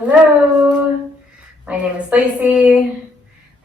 Hello, my name is Lacee.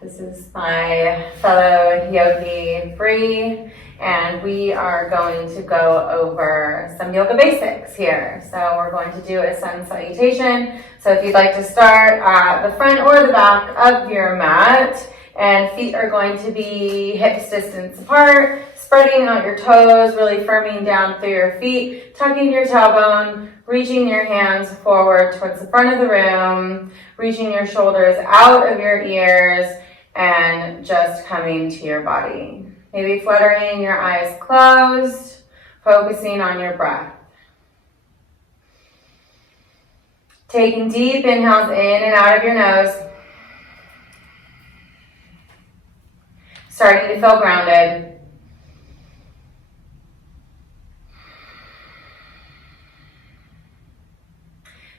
This is my fellow yogi Bree, and we are going to go over some yoga basics here. So we're going to do a sun salutation. So if you'd like to start at the front or the back of your mat, and feet are going to be hips distance apart, spreading out your toes, really firming down through your feet, tucking your tailbone, reaching your hands forward towards the front of the room, reaching your shoulders out of your ears, and just coming to your body. Maybe fluttering your eyes closed, focusing on your breath. Taking deep inhales in and out of your nose. Starting to feel grounded.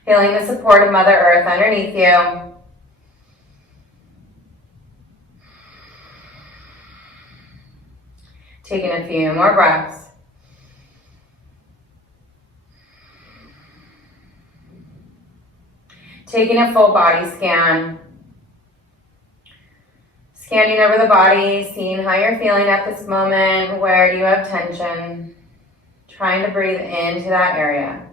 Feeling the support of Mother Earth underneath you. Taking a few more breaths. Taking a full body scan. Scanning over the body, seeing how you're feeling at this moment. Where do you have tension? Trying to breathe into that area.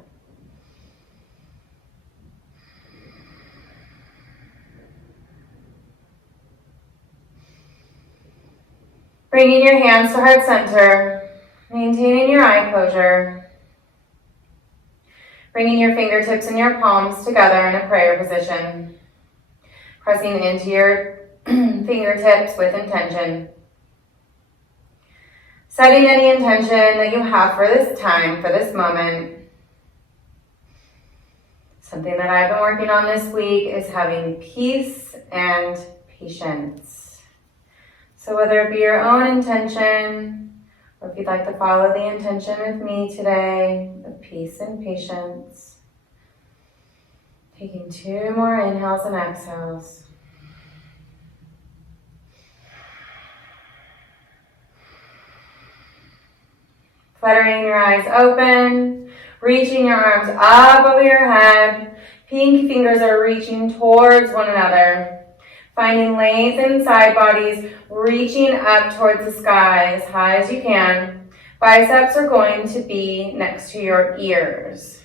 Bringing your hands to heart center, maintaining your eye closure. Bringing your fingertips and your palms together in a prayer position. Pressing into your fingertips with intention. Setting any intention that you have for this time, for this moment. Something that I've been working on this week is having peace and patience. So whether it be your own intention, or if you'd like to follow the intention with me today, of peace and patience. Taking 2 more inhales and exhales. Fluttering your eyes open, reaching your arms up over your head. Pinky fingers are reaching towards one another. Finding legs and side bodies, reaching up towards the sky as high as you can. Biceps are going to be next to your ears.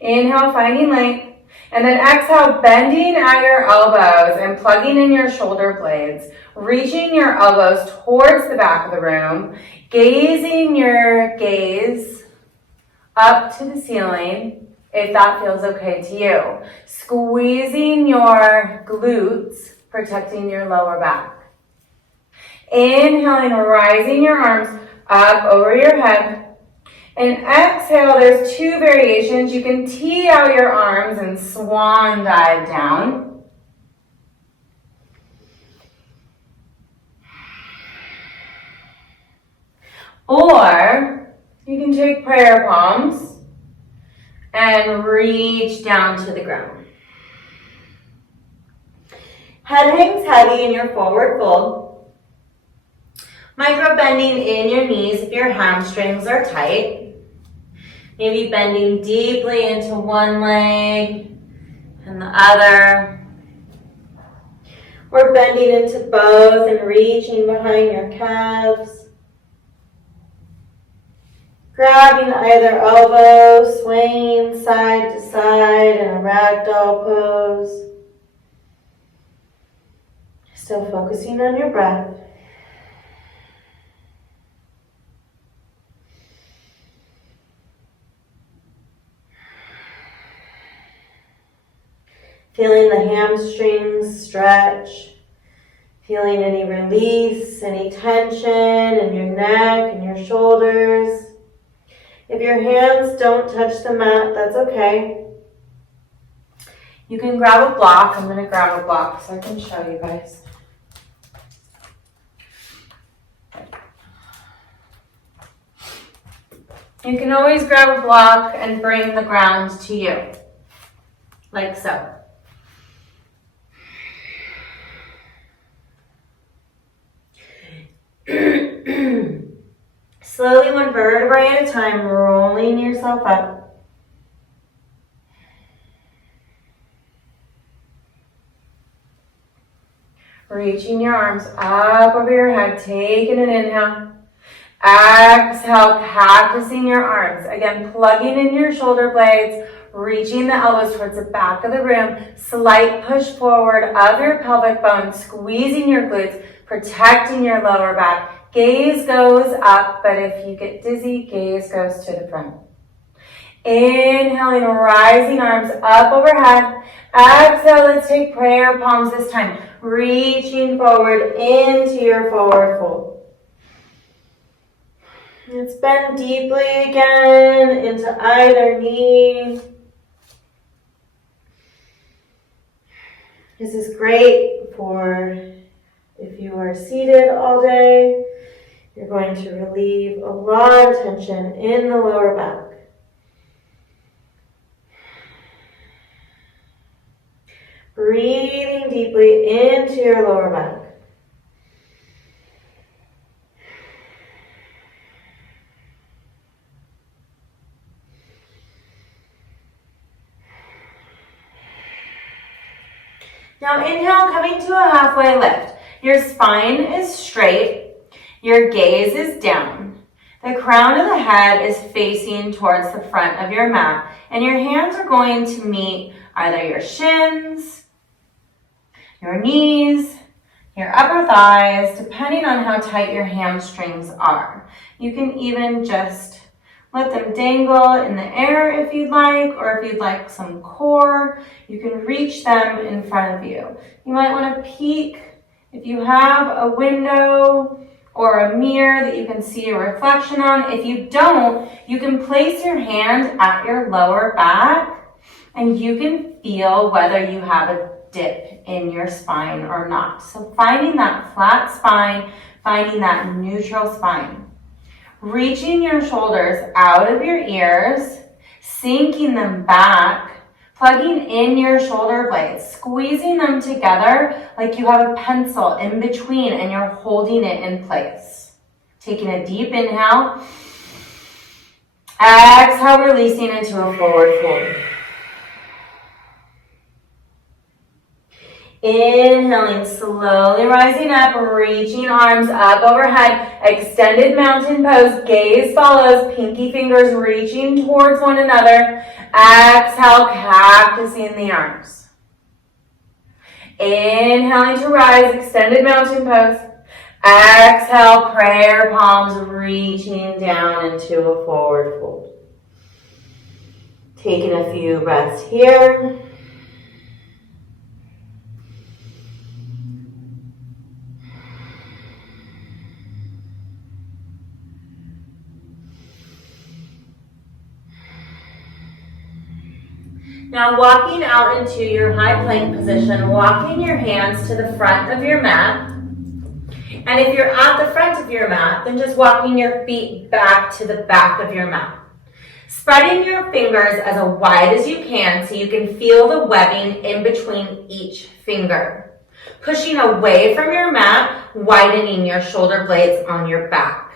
Inhale, finding length. And then exhale, bending at your elbows and plugging in your shoulder blades. Reaching your elbows towards the back of the room. Gazing your gaze up to the ceiling, if that feels okay to you. Squeezing your glutes, protecting your lower back. Inhaling, rising your arms up over your head. And exhale, there's 2 variations. You can tee out your arms and swan dive down. Or you can take prayer palms and reach down to the ground. Head hangs heavy in your forward fold. Micro bending in your knees if your hamstrings are tight. Maybe bending deeply into one leg and the other. Or bending into both and reaching behind your calves. Grabbing either elbow, swaying side to side in a ragdoll pose. Still focusing on your breath. Feeling the hamstrings stretch. Feeling any release, any tension in your neck and your shoulders. If your hands don't touch the mat, that's okay. You can grab a block. I'm going to grab a block so I can show you guys. You can always grab a block and bring the ground to you, like so. Slowly, one vertebrae at a time, rolling yourself up. Reaching your arms up over your head, taking an inhale. Exhale, cactusing your arms. Again, plugging in your shoulder blades, reaching the elbows towards the back of the room. Slight push forward of your pelvic bone, squeezing your glutes, protecting your lower back. Gaze goes up, but if you get dizzy, gaze goes to the front. Inhaling, rising arms up overhead. Exhale, let's take prayer palms this time. Reaching forward into your forward fold. Let's bend deeply again into either knee. This is great for if you are seated all day. You're going to relieve a lot of tension in the lower back. Breathing deeply into your lower back. Now inhale, coming to a halfway lift. Your spine is straight. Your gaze is down. The crown of the head is facing towards the front of your mat, and your hands are going to meet either your shins, your knees, your upper thighs, depending on how tight your hamstrings are. You can even just let them dangle in the air if you'd like, or if you'd like some core, you can reach them in front of you. You might want to peek if you have a window or a mirror that you can see a reflection on. If you don't, you can place your hand at your lower back and you can feel whether you have a dip in your spine or not. So finding that flat spine, finding that neutral spine. Reaching your shoulders out of your ears, sinking them back, plugging in your shoulder blades, squeezing them together like you have a pencil in between and you're holding it in place. Taking a deep inhale. Exhale, releasing into a forward fold. Inhaling, slowly rising up, reaching arms up overhead, extended mountain pose, gaze follows, pinky fingers reaching towards one another. Exhale, cactusing the arms. Inhaling to rise, extended mountain pose. Exhale, prayer palms reaching down into a forward fold. Taking a few breaths here. Now walking out into your high plank position, walking your hands to the front of your mat. And if you're at the front of your mat, then just walking your feet back to the back of your mat. Spreading your fingers as wide as you can so you can feel the webbing in between each finger. Pushing away from your mat, widening your shoulder blades on your back.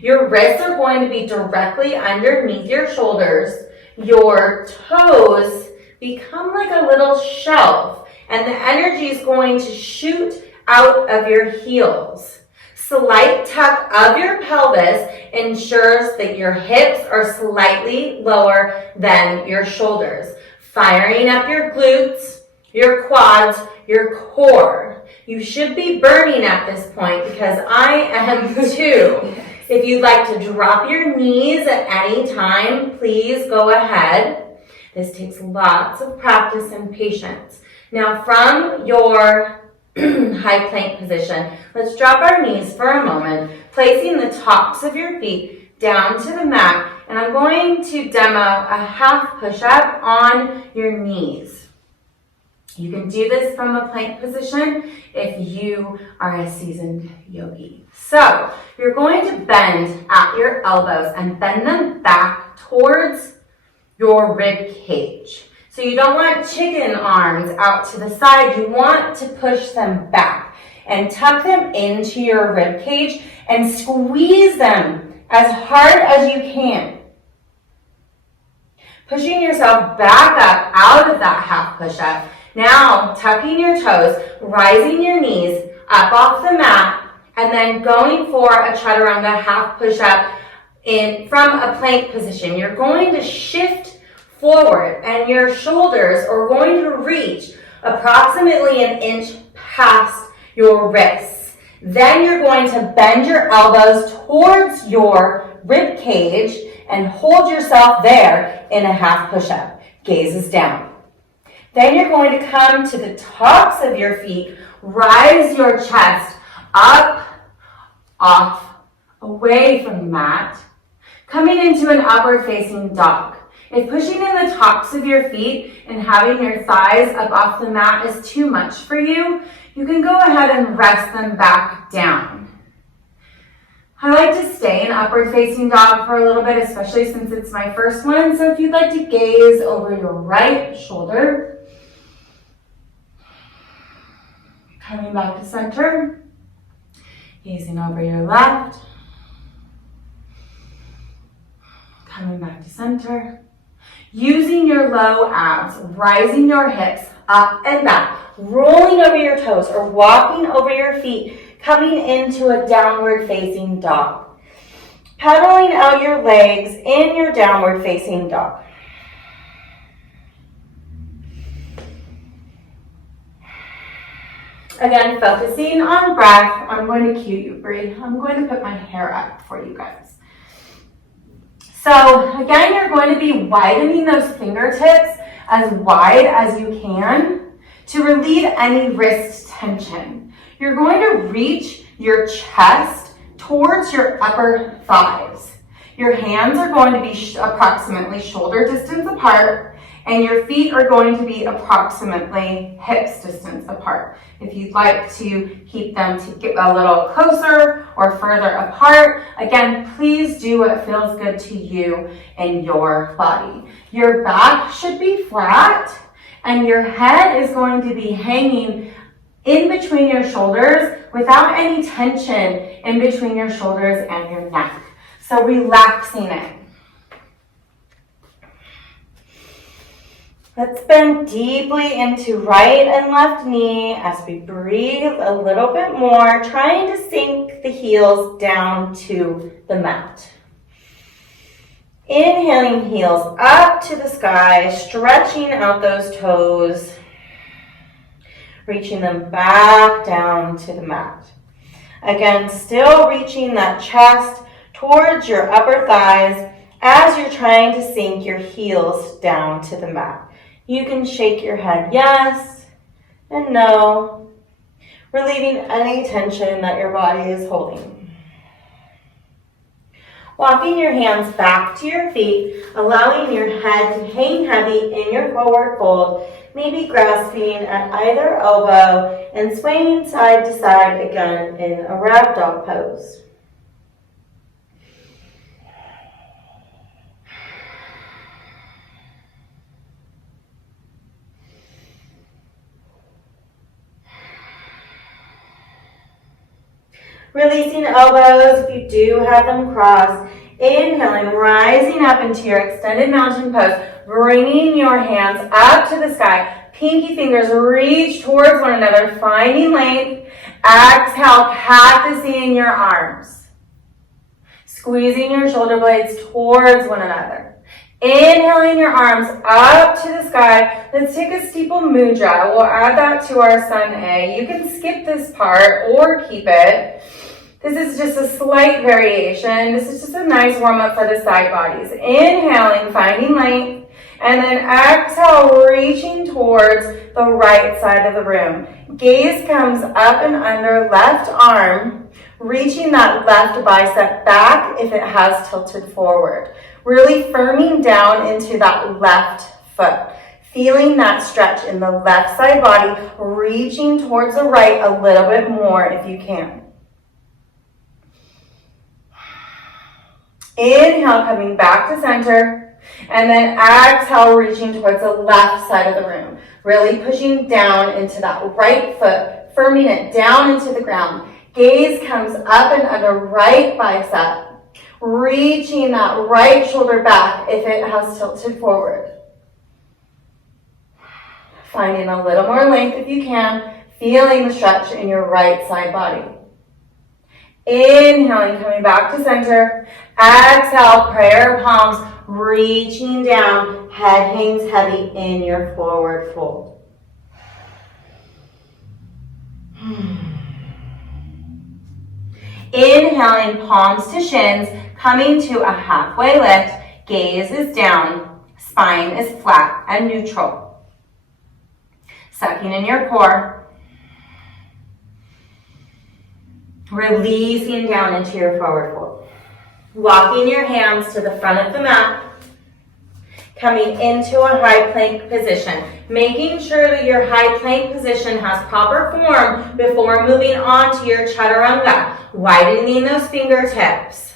Your wrists are going to be directly underneath your shoulders. Your toes become like a little shelf, and the energy is going to shoot out of your heels. Slight tuck of your pelvis ensures that your hips are slightly lower than your shoulders. Firing up your glutes, your quads, your core. You should be burning at this point because I am too. If you'd like to drop your knees at any time, please go ahead. This takes lots of practice and patience. Now from your high plank position, let's drop our knees for a moment, placing the tops of your feet down to the mat, and I'm going to demo a half push-up on your knees. You can do this from a plank position if you are a seasoned yogi. So you're going to bend at your elbows and bend them back towards your rib cage. So you don't want chicken arms out to the side. You want to push them back and tuck them into your rib cage and squeeze them as hard as you can. Pushing yourself back up out of that half push-up. Now, tucking your toes, rising your knees, up off the mat, and then going for a chaturanga half push-up from a plank position. You're going to shift forward, and your shoulders are going to reach approximately an inch past your wrists. Then you're going to bend your elbows towards your rib cage and hold yourself there in a half push-up. Gaze is down. Then you're going to come to the tops of your feet, rise your chest up, off, away from the mat, coming into an upward facing dog. If pushing in the tops of your feet and having your thighs up off the mat is too much for you, you can go ahead and rest them back down. I like to stay in upward facing dog for a little bit, especially since it's my first one. So if you'd like to gaze over your right shoulder, coming back to center, gazing over your left, coming back to center, using your low abs, rising your hips up and back, rolling over your toes or walking over your feet, coming into a downward facing dog. Pedaling out your legs in your downward facing dog. Again, focusing on breath. I'm going to cue you, Bree. I'm going to put my hair up for you guys. So again, you're going to be widening those fingertips as wide as you can to relieve any wrist tension. You're going to reach your chest towards your upper thighs. Your hands are going to be approximately shoulder distance apart, and your feet are going to be approximately hips distance apart. If you'd like to keep them to get a little closer or further apart, again, please do what feels good to you and your body. Your back should be flat, and your head is going to be hanging in between your shoulders without any tension in between your shoulders and your neck. So relaxing it. Let's bend deeply into right and left knee as we breathe a little bit more, trying to sink the heels down to the mat. Inhaling, heels up to the sky, stretching out those toes, reaching them back down to the mat. Again, still reaching that chest towards your upper thighs as you're trying to sink your heels down to the mat. You can shake your head yes and no, relieving any tension that your body is holding. Walking your hands back to your feet, allowing your head to hang heavy in your forward fold, maybe grasping at either elbow and swaying side to side again in a ragdoll pose. Releasing elbows if you do have them crossed. Inhaling, rising up into your extended mountain pose, bringing your hands up to the sky. Pinky fingers reach towards one another, finding length. Exhale, cactusing your arms. Squeezing your shoulder blades towards one another. Inhaling your arms up to the sky. Let's take a steeple mudra. We'll add that to our sun A. You can skip this part or keep it. This is just a slight variation. This is just a nice warm up for the side bodies. Inhaling, finding length, and then exhale, reaching towards the right side of the room. Gaze comes up and under left arm, reaching that left bicep back if it has tilted forward. Really firming down into that left foot. Feeling that stretch in the left side body, reaching towards the right a little bit more if you can. Inhale, coming back to center, and then exhale, reaching towards the left side of the room. Really pushing down into that right foot, firming it down into the ground. Gaze comes up and under right bicep, reaching that right shoulder back if it has tilted forward. Finding a little more length if you can, feeling the stretch in your right side body. Inhaling, coming back to center. Exhale, prayer palms, reaching down. Head hangs heavy in your forward fold. Inhaling, palms to shins, coming to a halfway lift. Gaze is down, spine is flat and neutral. Sucking in your core. Releasing down into your forward fold. Walking your hands to the front of the mat. Coming into a high plank position. Making sure that your high plank position has proper form before moving on to your chaturanga. Widening those fingertips.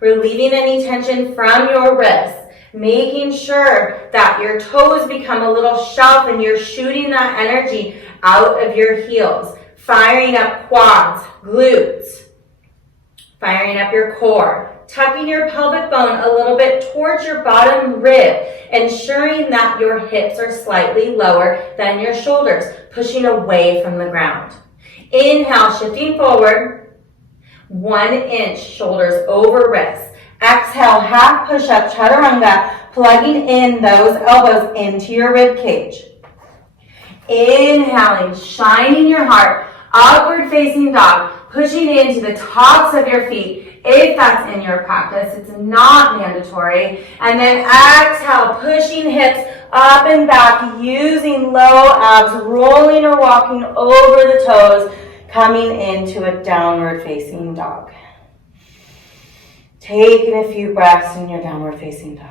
Relieving any tension from your wrists. Making sure that your toes become a little shelf and you're shooting that energy out of your heels. Firing up quads, glutes. Firing up your core. Tucking your pelvic bone a little bit towards your bottom rib. Ensuring that your hips are slightly lower than your shoulders. Pushing away from the ground. Inhale, shifting forward. 1 inch, shoulders over wrists. Exhale, half push-up, chaturanga, plugging in those elbows into your rib cage. Inhaling, shining your heart, upward facing dog, pushing into the tops of your feet, if that's in your practice. It's not mandatory. And then exhale, pushing hips up and back, using low abs, rolling or walking over the toes, coming into a downward facing dog. Taking a few breaths in your downward facing dog.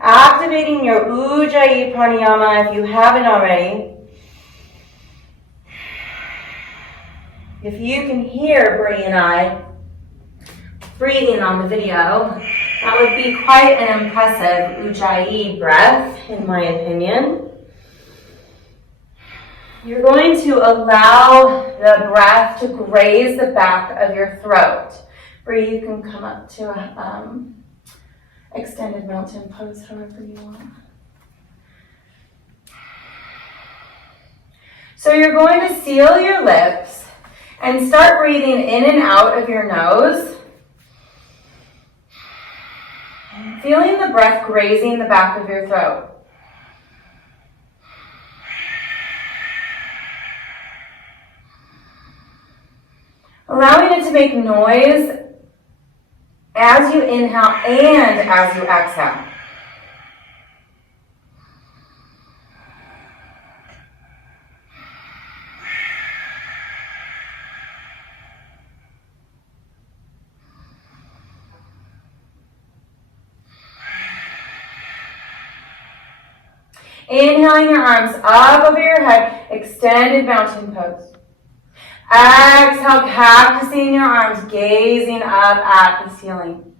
Activating your Ujjayi pranayama if you haven't already. If you can hear Bree and I breathing on the video, that would be quite an impressive Ujjayi breath, in my opinion. You're going to allow the breath to graze the back of your throat. Bree, you can come up to extended mountain pose however you want. So you're going to seal your lips and start breathing in and out of your nose. Feeling the breath grazing the back of your throat. Allowing it to make noise as you inhale and as you exhale. Inhaling your arms up over your head, extended mountain pose. Exhale, cactusing your arms, gazing up at the ceiling.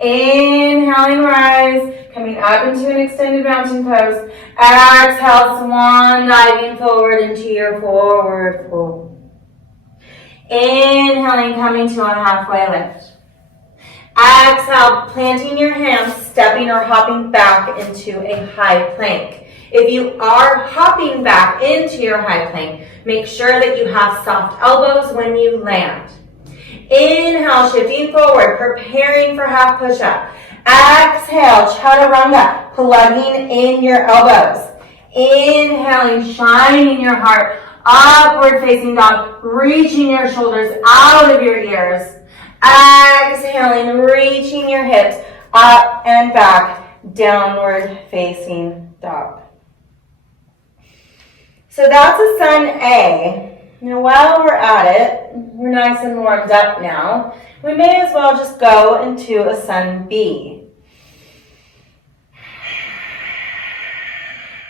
Inhaling, rise, coming up into an extended mountain pose. Exhale, swan diving forward into your forward fold. Inhaling, coming to a halfway lift. Exhale, planting your hands, stepping or hopping back into a high plank. If you are hopping back into your high plank, make sure that you have soft elbows when you land. Inhale, shifting forward, preparing for half push-up. Exhale, chaturanga, plugging in your elbows. Inhaling, shining your heart, upward facing dog, reaching your shoulders out of your ears. Exhaling, reaching your hips up and back, downward facing dog. So that's a sun A. Now while we're at it, we're nice and warmed up now, we may as well just go into a sun B.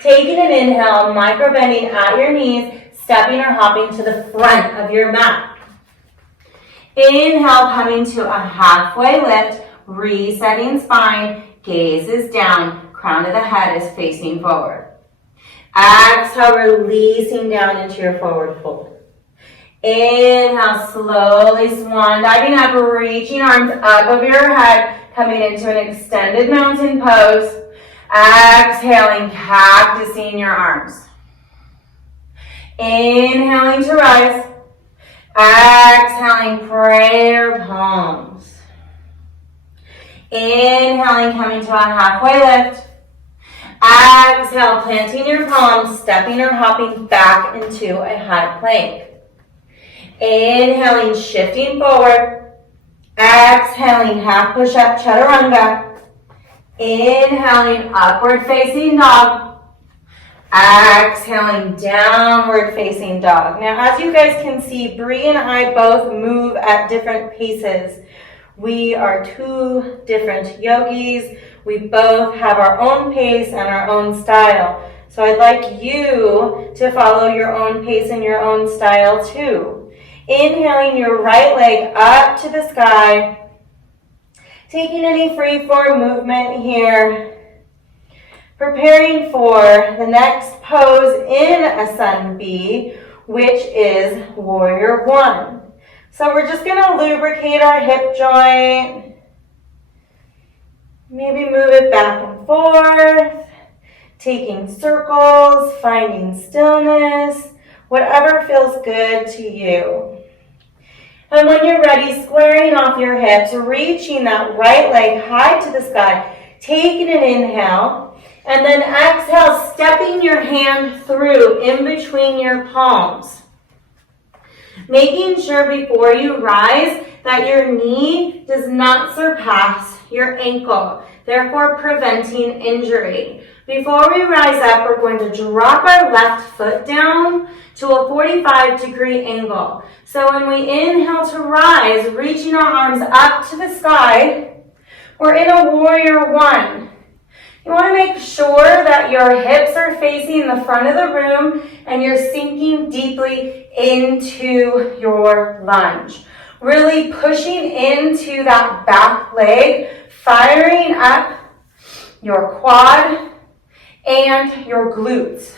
Taking an inhale, micro bending at your knees, stepping or hopping to the front of your mat. Inhale, coming to a halfway lift, resetting spine, gaze is down, crown of the head is facing forward. Exhale, releasing down into your forward fold. Inhale, slowly swan diving up, reaching arms up over your head, coming into an extended mountain pose. Exhaling, cactusing your arms. Inhaling to rise. Exhaling, prayer palms. Inhaling, coming to a halfway lift. Exhale, planting your palms, stepping or hopping back into a high plank. Inhaling, shifting forward. Exhaling, half push-up, chaturanga. Inhaling, upward facing dog. Exhaling, downward facing dog. Now, as you guys can see, Bree and I both move at different paces. We are two different yogis. We both have our own pace and our own style. So I'd like you to follow your own pace and your own style too. Inhaling your right leg up to the sky. Taking any free form movement here. Preparing for the next pose in a Sun B, which is Warrior One. So we're just going to lubricate our hip joint. Maybe move it back and forth. Taking circles, finding stillness, whatever feels good to you. And when you're ready, squaring off your hips, reaching that right leg high to the sky, taking an inhale. And then exhale, stepping your hand through in between your palms. Making sure before you rise that your knee does not surpass your ankle, therefore preventing injury. Before we rise up, we're going to drop our left foot down to a 45-degree angle. So when we inhale to rise, reaching our arms up to the sky, we're in a Warrior One. You want to make sure that your hips are facing the front of the room and you're sinking deeply into your lunge. Really pushing into that back leg, firing up your quad and your glutes.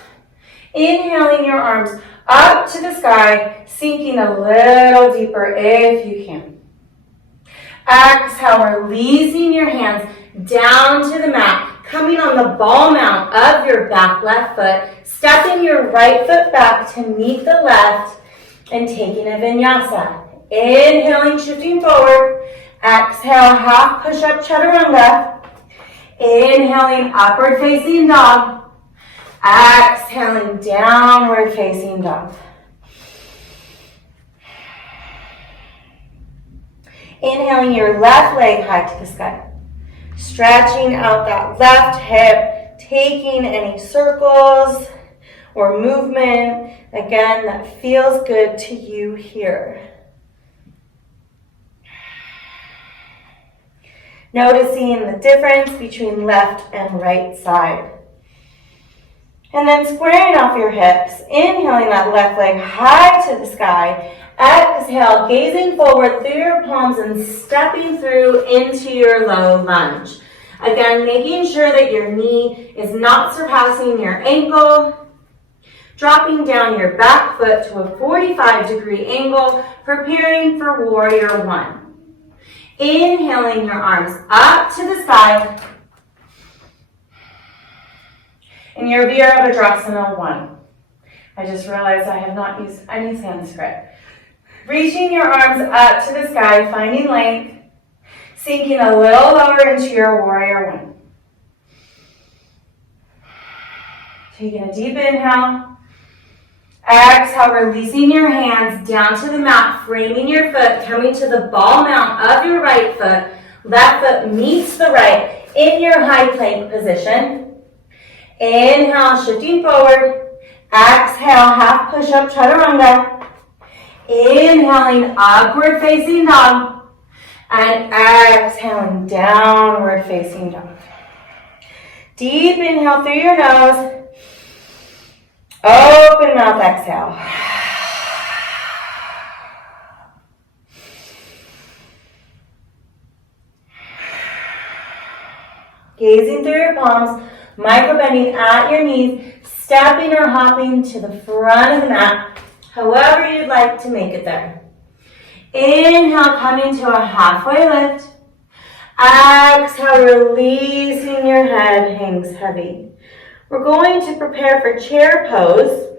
Inhaling your arms up to the sky, sinking a little deeper if you can. Exhale, releasing your hands down to the mat. Coming on the ball mount of your back left foot, stepping your right foot back to meet the left and taking a vinyasa. Inhaling, shifting forward. Exhale, half push-up chaturanga. Inhaling, upward facing dog. Exhaling, downward facing dog. Inhaling your left leg high to the sky. Stretching out that left hip, taking any circles or movement, again, that feels good to you here. Noticing the difference between left and right side. And then squaring off your hips, inhaling that left leg high to the sky. Exhale, gazing forward through your palms and stepping through into your low lunge. Again, making sure that your knee is not surpassing your ankle. Dropping down your back foot to a 45-degree angle, preparing for Warrior One. Inhaling your arms up to the sky. In your Virabhadrasana 1. I just realized I have not used any Sanskrit. Reaching your arms up to the sky, finding length, sinking a little lower into your Warrior One. Taking a deep inhale. Exhale, releasing your hands down to the mat, framing your foot, coming to the ball mount of your right foot. Left foot meets the right in your high plank position. Inhale, shifting forward. Exhale, half push-up chaturanga. Inhaling, upward facing dog. And exhaling, downward facing dog. Deep inhale through your nose. Open mouth, exhale. Gazing through your palms, micro bending at your knees, stepping or hopping to the front of the mat, however you'd like to make it there. Inhale, coming to a halfway lift. Exhale, releasing your head hangs heavy. We're going to prepare for chair pose,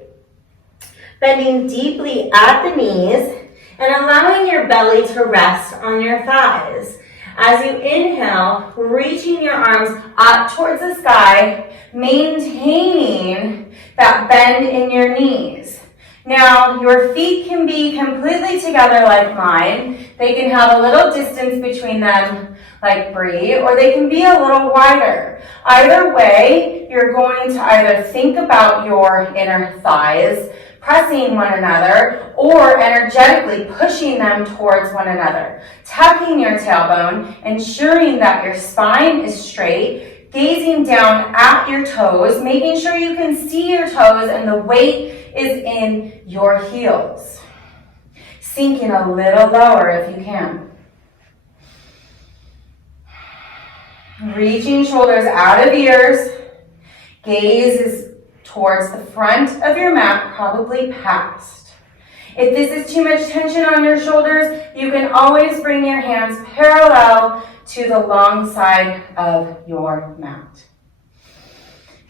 bending deeply at the knees and allowing your belly to rest on your thighs. As you inhale, reaching your arms up towards the sky, maintaining that bend in your knees. Now, your feet can be completely together like mine. They can have a little distance between them like Bree, or they can be a little wider. Either way, you're going to either think about your inner thighs pressing one another, or energetically pushing them towards one another. Tucking your tailbone, ensuring that your spine is straight, gazing down at your toes, making sure you can see your toes and the weight is in your heels. Sinking a little lower if you can. Reaching shoulders out of ears, gaze is towards the front of your mat, probably past. If this is too much tension on your shoulders, you can always bring your hands parallel to the long side of your mat.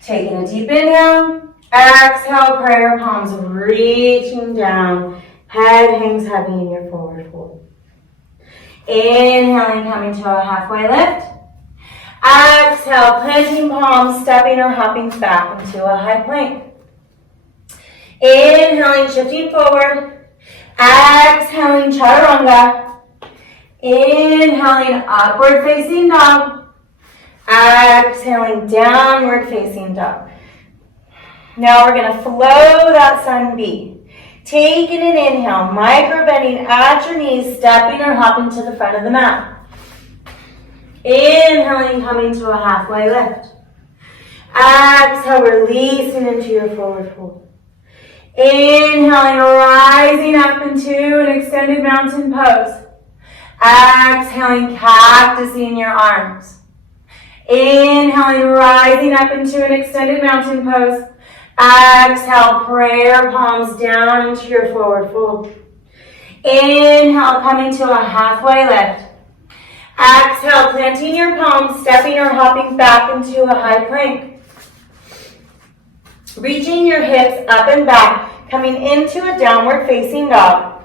Taking a deep inhale, exhale, prayer palms reaching down, head hangs heavy in your forward fold. Inhaling, coming to a halfway lift. Exhale, planting palms, stepping or hopping back into a high plank. Inhaling, shifting forward. Exhaling, chaturanga. Inhaling, upward facing dog. Exhaling, downward facing dog. Now we're going to flow that sun B. Taking an inhale, micro bending at your knees, stepping or hopping to the front of the mat. Inhaling, coming to a halfway lift. Exhale, releasing into your forward fold. Inhaling, rising up into an extended mountain pose. Exhaling, cactusing your arms. Inhaling, rising up into an extended mountain pose. Exhale, prayer palms down into your forward fold. Inhale, coming to a halfway lift. Exhale, planting your palms, stepping or hopping back into a high plank. Reaching your hips up and back, coming into a downward facing dog.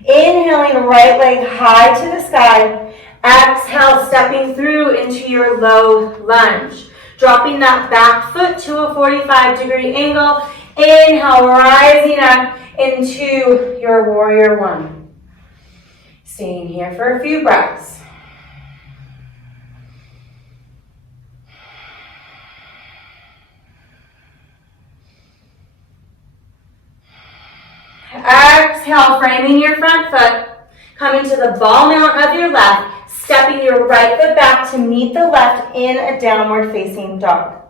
Inhaling, right leg high to the sky. Exhale, stepping through into your low lunge. Dropping that back foot to a 45-degree angle. Inhale, rising up into your warrior one. Staying here for a few breaths. Exhale, framing your front foot, coming to the ball mount of your left, stepping your right foot back to meet the left in a downward facing dog.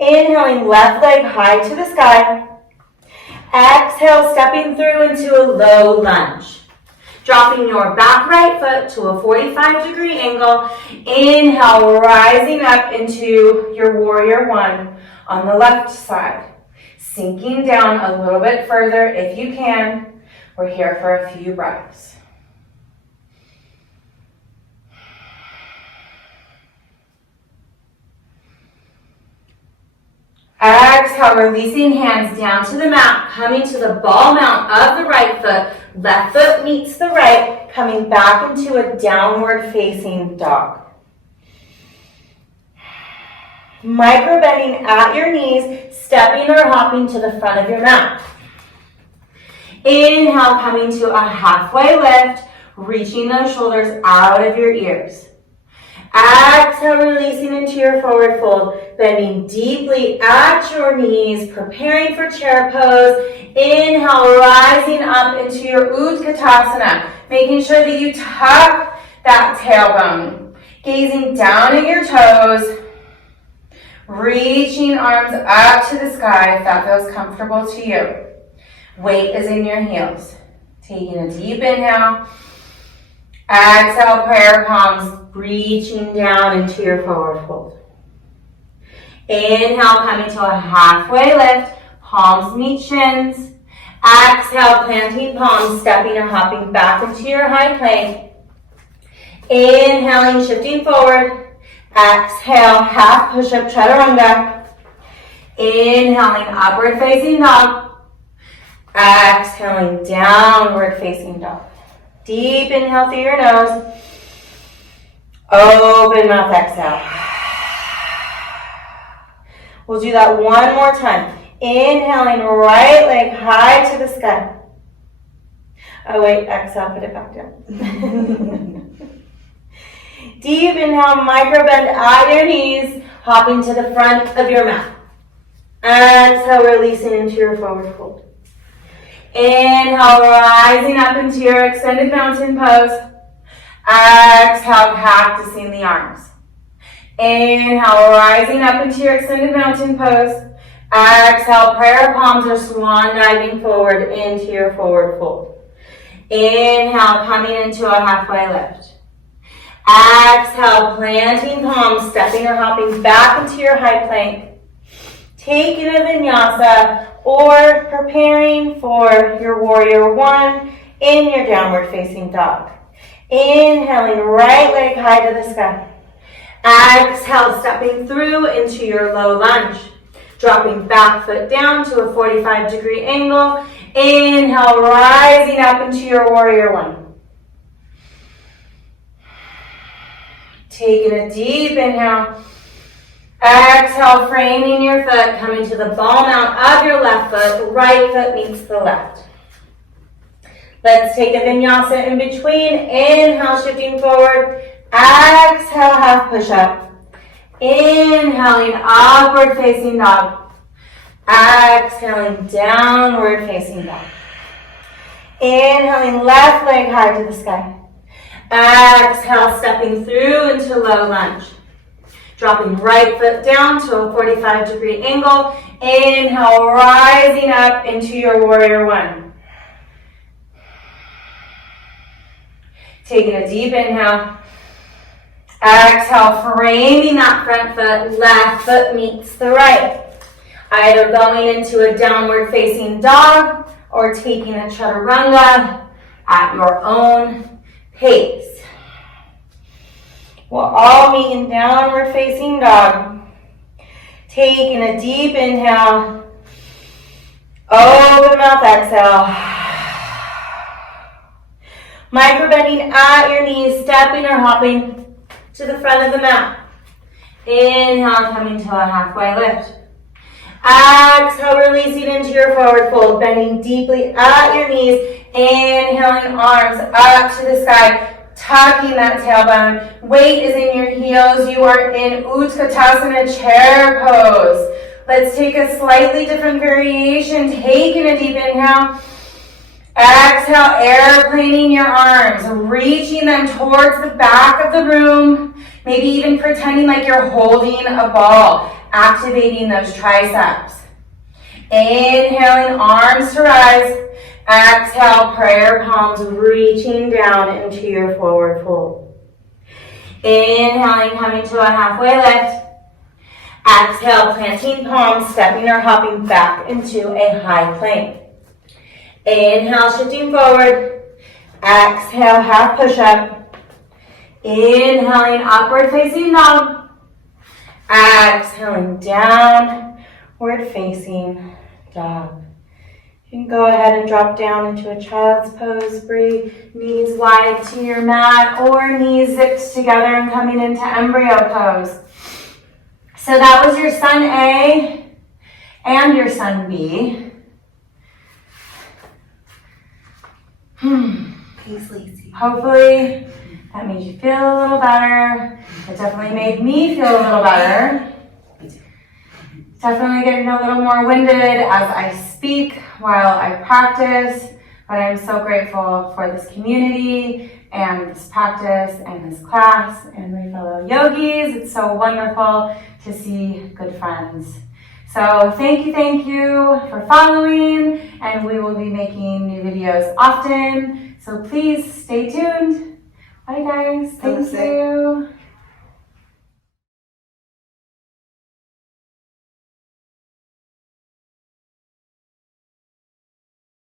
Inhaling, left leg high to the sky. Exhale, stepping through into a low lunge. Dropping your back right foot to a 45-degree angle. Inhale, rising up into your warrior one on the left side. Sinking down a little bit further if you can. We're here for a few breaths. Exhale, releasing hands down to the mat, coming to the ball mount of the right foot. Left foot meets the right, coming back into a downward facing dog. Micro bending at your knees, stepping or hopping to the front of your mat. Inhale, coming to a halfway lift, reaching those shoulders out of your ears. Exhale, releasing into your forward fold, bending deeply at your knees, preparing for chair pose. Inhale, rising up into your Utkatasana, making sure that you tuck that tailbone, gazing down at your toes, reaching arms up to the sky if that feels comfortable to you. Weight is in your heels. Taking a deep inhale. Exhale, prayer palms, reaching down into your forward fold. Inhale, coming to a halfway lift. Palms meet shins. Exhale, planting palms, stepping or hopping back into your high plank. Inhaling, shifting forward. Exhale, half push-up chaturanga. Inhaling, upward facing dog. Exhaling, downward facing dog. Deep inhale through your nose. Open mouth, exhale. We'll do that one more time. Inhaling, right leg high to the sky. Oh wait, exhale, put it back down. Deep inhale, micro bend at your knees, hopping to the front of your mat. Exhale, releasing into your forward fold. Inhale, rising up into your extended mountain pose. Exhale, cactusing the arms. Inhale, rising up into your extended mountain pose. Exhale, prayer palms or swan diving forward into your forward fold. Inhale, coming into a halfway lift. Exhale, planting palms, stepping or hopping back into your high plank. Taking a vinyasa or preparing for your warrior one in your downward facing dog. Inhaling, right leg high to the sky. Exhale, stepping through into your low lunge. Dropping back foot down to a 45-degree angle. Inhale, rising up into your warrior one. Taking a deep inhale. Exhale, framing your foot, coming to the ball mount of your left foot. Right foot meets the left. Let's take a vinyasa in between. Inhale, shifting forward. Exhale, half push-up. Inhaling, upward facing dog. Exhaling, downward facing dog. Inhaling, left leg high to the sky. Exhale, stepping through into low lunge. Dropping right foot down to a 45-degree angle. Inhale, rising up into your warrior one. Taking a deep inhale. Exhale, framing that front foot, left foot meets the right. Either going into a downward facing dog or taking a chaturanga at your own pace. We'll all meet in downward facing dog. Taking a deep inhale. Open mouth, exhale. Micro bending at your knees, stepping or hopping to the front of the mat. Inhale, coming to a halfway lift. Exhale, releasing into your forward fold, bending deeply at your knees. Inhaling, arms up to the sky, tucking that tailbone. Weight is in your heels. You are in Utkatasana chair pose. Let's take a slightly different variation. Taking a deep inhale. Exhale, airplaning your arms, reaching them towards the back of the room, maybe even pretending like you're holding a ball, activating those triceps. Inhaling, arms to rise. Exhale, prayer palms reaching down into your forward fold. Inhaling, coming to a halfway lift. Exhale, planting palms, stepping or hopping back into a high plank. Inhale, shifting forward. Exhale, half push-up. Inhaling, upward facing dog. Exhaling, downward facing dog. You can go ahead and drop down into a child's pose. Bring knees wide to your mat or knees zipped together and coming into embryo pose. So that was your sun A and your sun B. Thanks, Lacee. Hopefully that made you feel a little better. It definitely made me feel a little better. Definitely getting a little more winded as I speak while I practice, but I'm so grateful for this community and this practice and this class and my fellow yogis. It's so wonderful to see good friends. So thank you for following, and we will be making new videos often. So please stay tuned. Bye guys. Thank you.